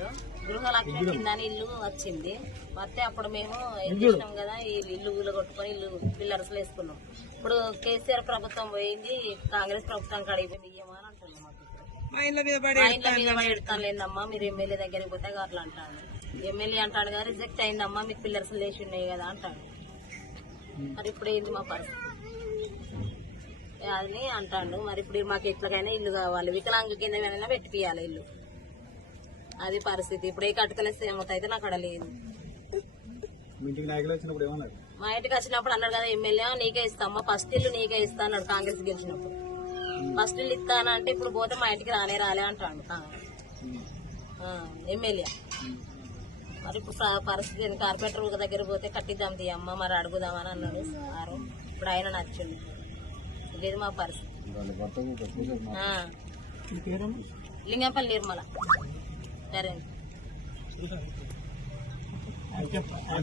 ఇచ్చిండు. గృహలక్ష్మి కిందని ఇల్లు వచ్చింది. వస్తే అప్పుడు మేము ఏం చేసినాం కదా, ఈ ఇల్లు ఊళ్ళో కొట్టుకొని ఇల్లు పిల్లర్స్ వేసుకున్నాం. ఇప్పుడు కేసీఆర్ ప్రభుత్వం పోయింది, కాంగ్రెస్ ప్రభుత్వం కడిగిపోయింది ఇయ్యమని అంటున్నాం. మాకు మా ఇండ్ల మీద పడి ఎడతాను లేదమ్మా, మీరు ఎమ్మెల్యే దగ్గరికి పోతే అట్లా అంటాడు. ఎమ్మెల్యే అంటాడు కదా, రిజెక్ట్ అయిందమ్మా, మీకు పిల్లర్స్ లేచి ఉన్నాయి కదా అంటాడు. మరి ఇప్పుడు ఏంది మా పరిస్థితి అని అంటాడు. మరి ఇప్పుడు మాకు ఎట్లకైనా ఇల్లు కావాలి, వికలాంగ కింద ఏమైనా పెట్టిపియాలి ఇల్లు. అది పరిస్థితి. ఇప్పుడు ఏ కట్టుకలేస్తే ఏమవుతాయితే నాకు అక్కడ లేదు. మా ఇంటికి వచ్చినప్పుడు అన్నాడు కదా ఎమ్మెల్యే, నీకే ఇస్తామా, ఫస్ట్ ఇల్లు నీకే ఇస్తా అన్నాడు కాంగ్రెస్ గెలిచినప్పుడు. ఫస్ట్ ఇల్లు ఇస్తానంటే ఇప్పుడు పోతే మా ఇంటికి రాలే అంటాడు ఎమ్మెల్యే. మరి ఇప్పుడు పరిస్థితి కార్పొరేటర్ దగ్గర పోతే కట్టిద్దాం తీయమ్మ, మరి అడుగుదామని అన్నాడు సారు. ఇప్పుడు ఆయన నచ్చింది. లేదు మా పరిస్థితి. లింగంపల్లి నిర్మల సరే.